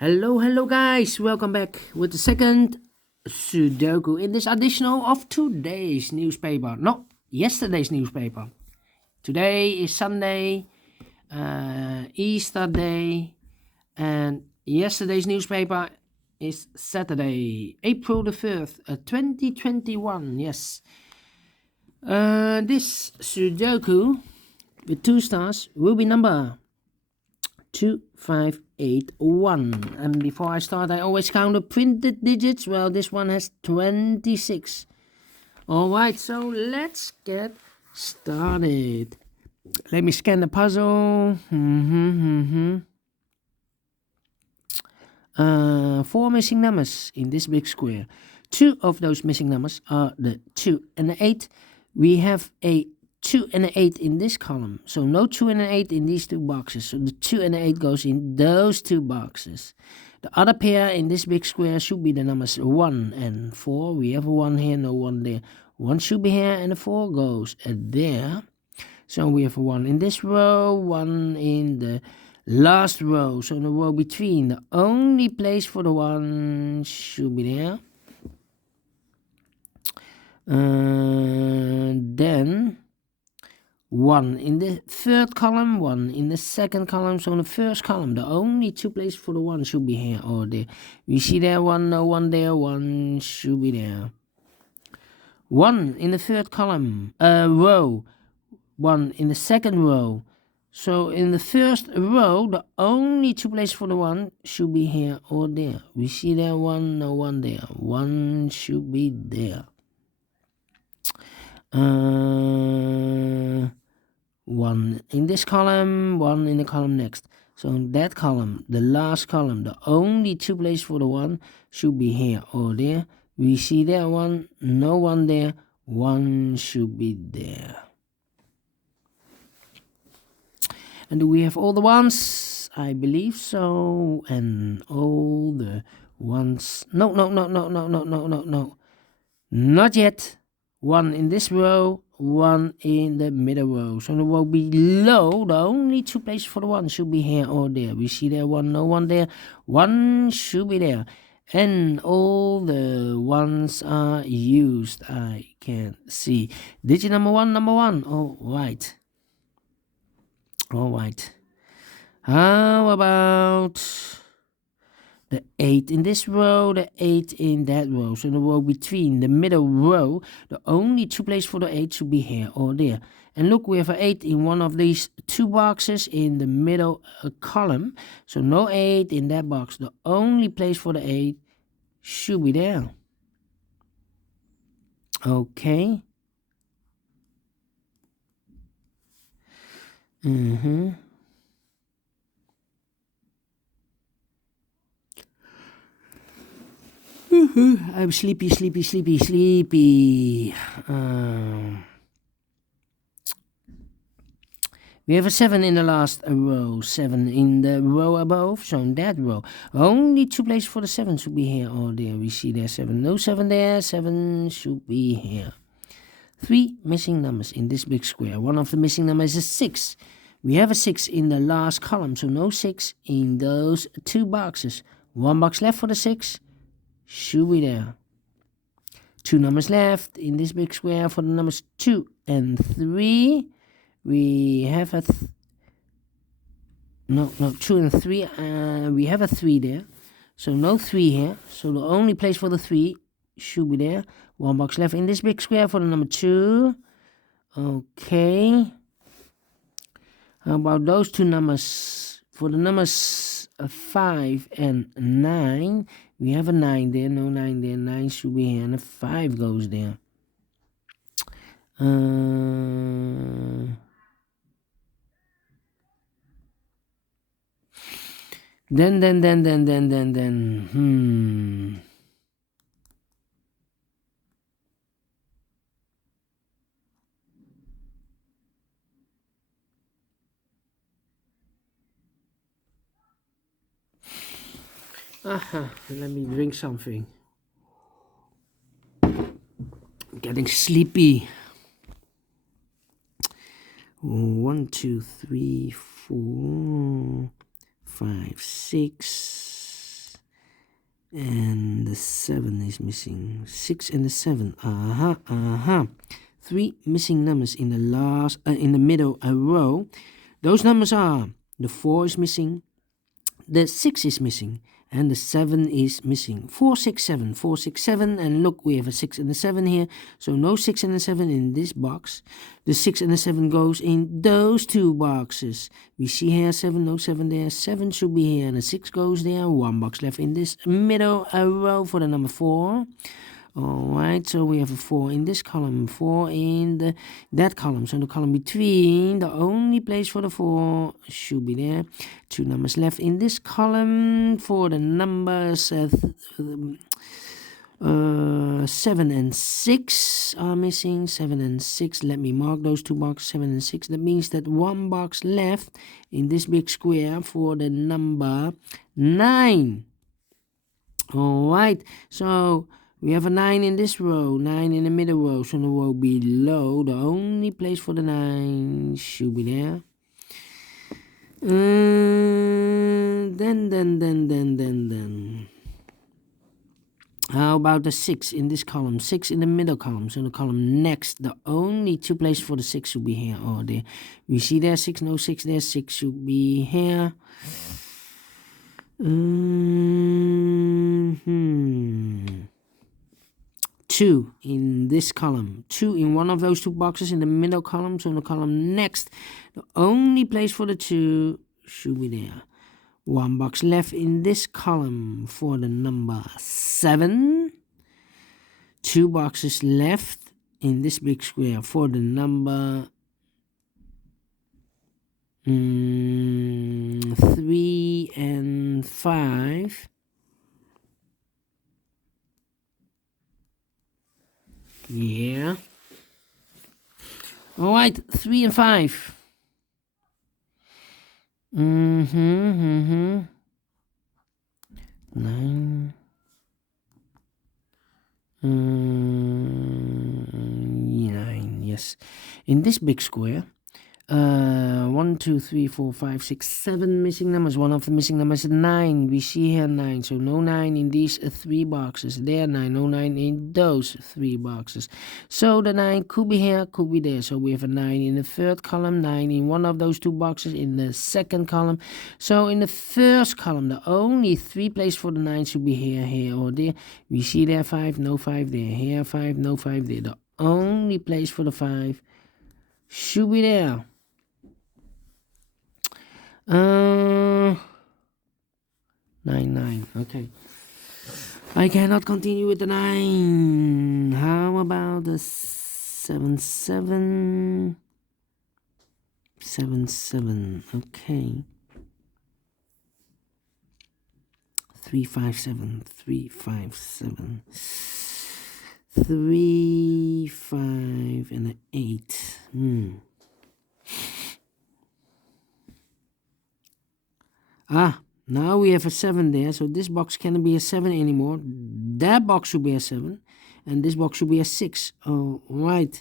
Hello guys, welcome back with the second Sudoku in this additional of today's newspaper. No, yesterday's newspaper. Today is Sunday, Easter Day, and yesterday's newspaper is Saturday, April the 3rd, 2021. Yes. This Sudoku with 2 stars will be number 2581. And before I start, I always count the printed digits. Well, this one has 26. Alright, so let's get started. Let me scan the puzzle. 4 missing numbers in this big square. 2 of those missing numbers are the 2 and the 8. We have a 2 and an 8 in this column. So no 2 and an 8 in these 2 boxes. So the 2 and the 8 goes in those 2 boxes. The other pair in this big square should be the numbers 1 and 4. We have a 1 here, no 1 there. 1 should be here and a 4 goes there. So we have a 1 in this row, 1 in the last row. So in the row between, the only place for the 1 should be there. Then 1 in the third column, 1 in the second column. So in the first column, the only 2 places for the 1 should be here or there. We see there 1, no 1 there, 1 should be there. 1 in the third column, row, 1 in the second row. So in the first row, the only 2 places for the 1 should be here or there. We see there 1, no 1 there, 1 should be there. 1 in this column, 1 in the column next. So in that column, the last column, the only 2 places for the 1 should be here or there. We see there 1, no 1 there, 1 should be there. And do we have all the ones? I believe so. And all the ones. No. Not yet. 1 in this row, 1 in the middle row. So in the row below, the only 2 places for the 1 should be here or there. We see there 1, no 1 there, 1 should be there. And all the ones are used, I can see. Digit number 1. All right. How about the 8 in this row, the 8 in that row. So in the row between, the middle row, the only 2 places for the 8 should be here or there. And look, we have an 8 in one of these 2 boxes in the middle column. So no 8 in that box. The only place for the 8 should be there. Okay. I'm sleepy. We have a 7 in the last row, 7 in the row above, so in that row. Only 2 places for the 7 should be here or there. We see there 7, no 7 there, 7 should be here. 3 missing numbers in this big square. One of the missing numbers is 6. We have a 6 in the last column, so no 6 in those 2 boxes. 1 box left for the 6. Should be there. 2 numbers left in this big square for the numbers 2 and 3. We have a 2 and 3. We have a 3 there. So no 3 here. So the only place for the 3 should be there. 1 box left in this big square for the number 2. Okay. How about those 2 numbers? For the numbers 5 and 9. We have a 9 there, no 9 there, 9 should be here, and a 5 goes there. Then. Let me drink something. I'm getting sleepy. 1, 2, 3, 4, 5, 6, And the 7 is missing. 6 and the 7. Three missing numbers in the middle row. Those numbers are the 4 is missing, the 6 is missing, and the 7 is missing. 4, 6, 7, 4, 6, 7, and look, we have a 6 and a 7 here, so no 6 and a 7 in this box. The 6 and the 7 goes in those two boxes. We see here 7, no 7 there, 7 should be here, and the 6 goes there. One box left in this middle row for the number 4. Alright, so we have a 4 in this column, 4 in that column. So the column between, the only place for the 4 should be there. Two numbers left in this column for the numbers 7 and 6 are missing. 7 and 6, let me mark those two boxes, 7 and 6. That means that one box left in this big square for the number 9. Alright, so we have a 9 in this row, 9 in the middle row, so the row below, the only place for the 9 should be there. Then. How about the 6 in this column? 6 in the middle column, so the column next, the only two places for the 6 should be here or there. We see there 6, no 6 there, 6 should be here. 2 in this column, 2 in one of those two boxes in the middle column, so in the column next, the only place for the 2 should be there. One box left in this column for the number 7. Two boxes left in this big square for the number 3 and 5. Yeah. Alright, 3 and 5. 9. 9, yes. In this big square, 1, 2, 3, 4, 5, 6, 7 missing numbers. One of the missing numbers is 9. We see here 9, so no 9 in these 3 boxes. There 9, no 9 in those 3 boxes. So the 9 could be here, could be there. So we have a 9 in the third column, 9 in one of those two boxes in the second column. So in the first column, the only 3 places for the 9 should be here, here, or there. We see there 5, no 5 there. Here 5, no 5 there. The only place for the 5 should be there. 9. Okay. I cannot continue with the 9. How about the 7. 7. Okay. 3, 5, 7. 3, 5, 7. 3, 5, and an 8. Now we have a 7 there, so this box cannot be a 7 anymore. That box should be a 7, and this box should be a 6. All right.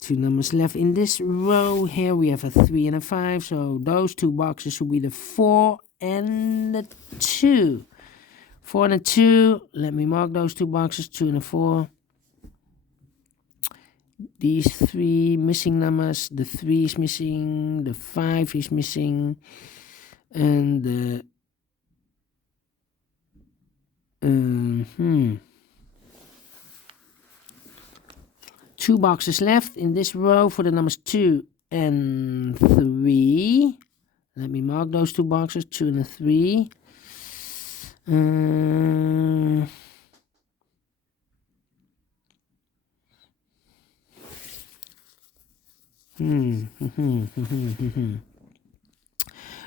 Two numbers left in this row. Here we have a 3 and a 5, so those two boxes should be the 4 and the 2. 4 and a 2, let me mark those two boxes, 2 and a 4. These 3 missing numbers, the 3 is missing, the 5 is missing, and the 2 boxes left in this row for the numbers 2 and 3. Let me mark those 2 boxes, 2 and a 3.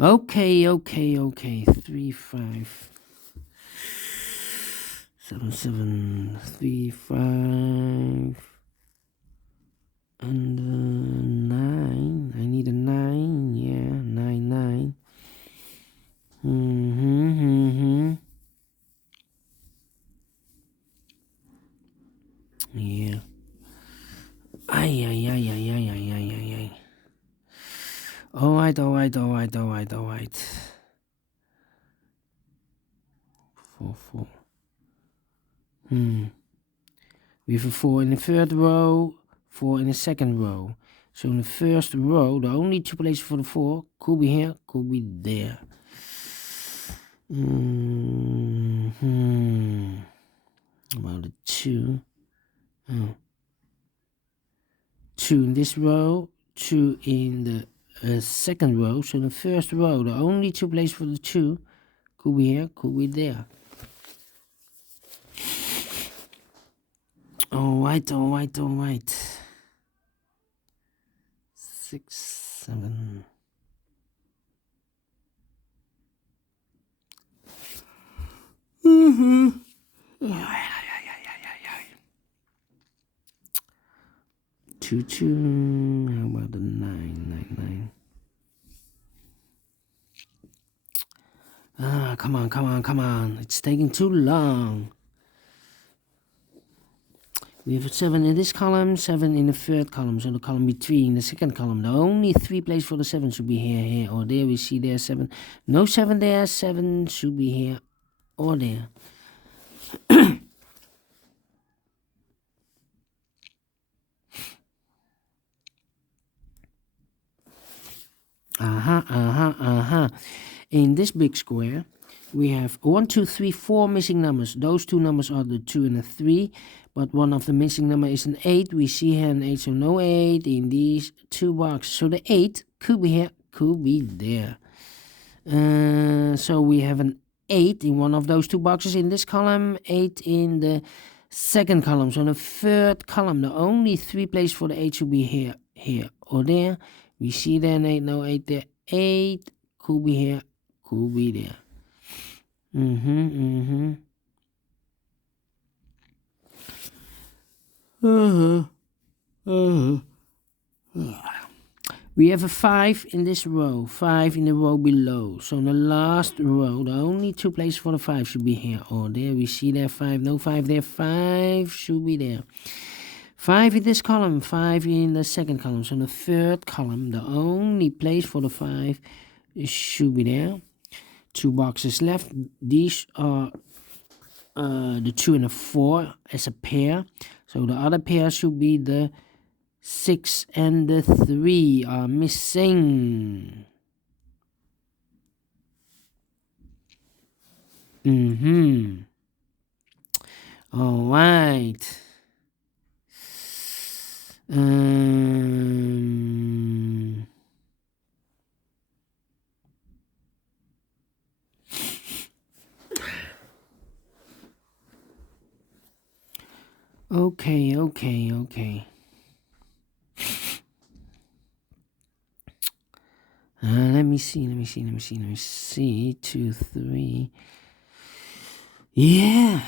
Okay. 3, 5, 7, 3, 5, and 9. I need a 9. Yeah, 9. Yeah. Ay. All right. 4, 4. We have a 4 in the third row, 4 in the second row. So in the first row, the only two places for the 4 could be here, could be there. About the 2. 2 in this row, 2 in the second row. So in the first row, the only two places for the 2 could be here, could be there. Alright. 6, 7. Two, 2. How about the 9? Come on. It's taking too long. We have a 7 in this column, 7 in the third column, so the column between the second column. The only three places for the 7 should be here, or there. We see there 7. No 7 there, 7 should be here or there. In this big square, we have 1, 2, 3, 4 missing numbers. Those two numbers are the 2 and the 3, but one of the missing number is an 8. We see here an 8, so no 8 in these two boxes. So the 8 could be here, could be there. So we have an 8 in one of those two boxes in this column, 8 in the second column. So in the third column, the only three places for the 8 should be here, or there. We see there an 8, no 8 there. 8 could be here, could be there. We have a 5 in this row, 5 in the row below. So in the last row, the only two places for the 5 should be here or there. We see there 5, no 5 there, 5 should be there. 5 in this column, 5 in the second column. So in the third column, the only place for the 5 should be there. Two boxes left. These are the 2 and the 4 as a pair. So the other pair should be the 6 and the 3 are missing. All right. Okay. Let me see. 2, 3. Yeah.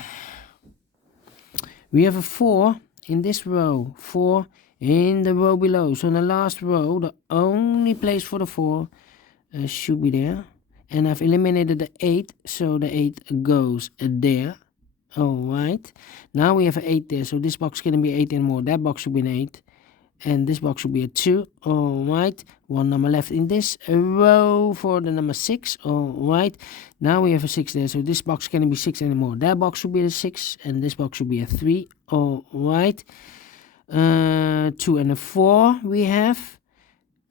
We have a 4 in this row. 4 in the row below. So in the last row, the only place for the 4 should be there. And I've eliminated the 8, so the 8 goes there. Alright. Now we have an 8 there, so this box can't be 8 anymore. That box should be an 8. And this box should be a 2. Alright. One number left in this row for the number 6. Alright. Now we have a 6 there, so this box can't be 6 anymore. That box should be a 6, and this box should be a 3. Alright. 2 and a 4 we have.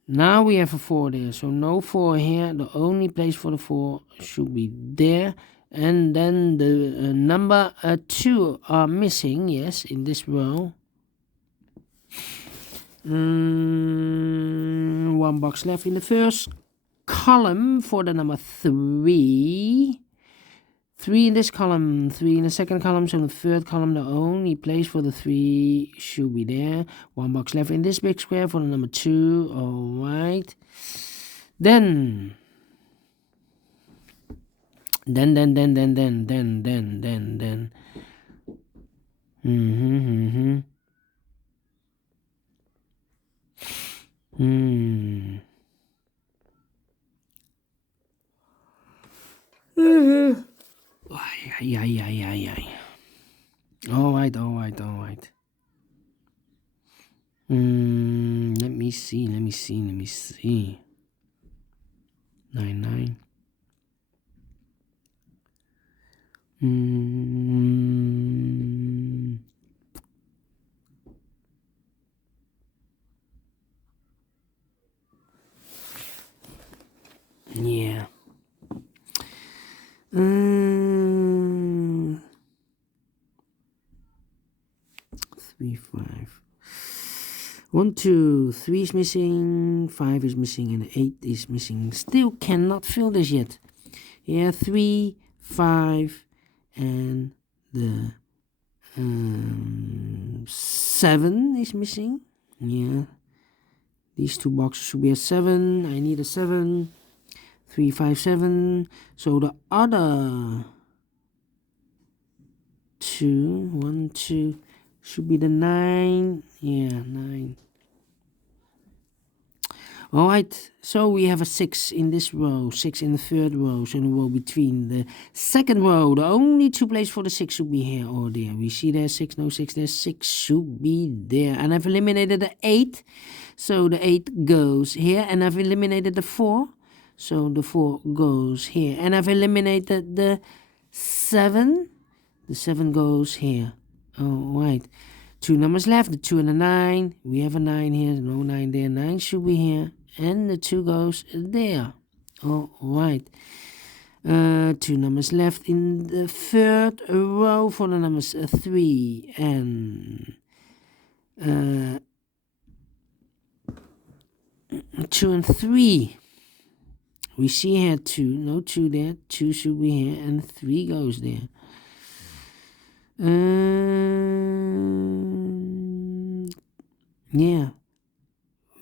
Now we have a 4 there, so no 4 here. The only place for the 4 should be there. And then the number 2 are missing, yes, in this row. One box left in the first column for the number 3. 3 in this column, 3 in the second column, so in the third column, the only place for the 3 should be there. One box left in this big square for the number 2, alright. Then. Alright. Let me see. 9. Yeah. 3, 5. 1, 2, 3 is missing, 5 is missing, and 8 is missing. Still cannot fill this yet. Yeah, 3, 5, and the 7 is missing. Yeah, these two boxes should be a 7. I need a 7. 3, 5, 7. So the other 2, 1, 2 should be the 9. Yeah, 9. Alright, so we have a 6 in this row, 6 in the third row, so the row between the second row. The only two places for the 6 should be here or there. We see there's 6, no 6, there's 6 should be there. And I've eliminated the 8, so the 8 goes here. And I've eliminated the 4, so the 4 goes here. And I've eliminated the 7, the 7 goes here. Alright, 2 numbers left, the 2 and the 9. We have a 9 here, no 9 there. 9 should be here, and the 2 goes there. Alright, 2 numbers left in the third row for the numbers 3 and 2 and 3. We see here 2, no 2 there. 2 should be here, and 3 goes there. Yeah,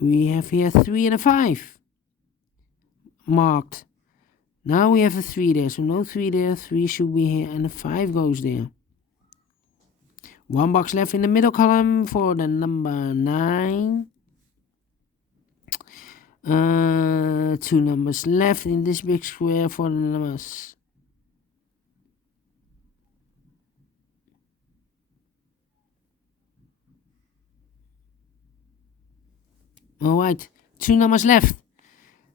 we have here 3 and a 5 marked. Now we have a 3 there, so no 3 there. 3 should be here, and a 5 goes there. 1 box left in the middle column for the number 9. 2 numbers left in this big square for the numbers. Alright, 2 numbers left.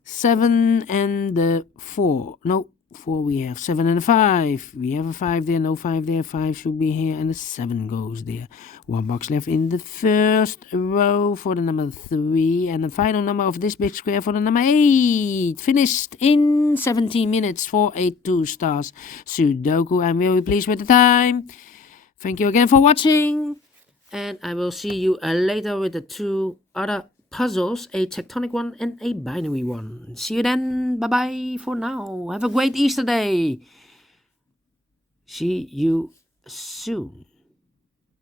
7 and the 4. No, 4 we have. 7 and a 5. We have a 5 there, no 5 there. 5 should be here, and the 7 goes there. 1 box left in the first row for the number 3. And the final number of this big square for the number 8. Finished in 17 minutes for a 2 stars Sudoku. I'm very pleased with the time. Thank you again for watching. And I will see you later with the 2 other puzzles, a tectonic one and a binary one. See you then. Bye bye for now. Have a great Easter day. See you soon.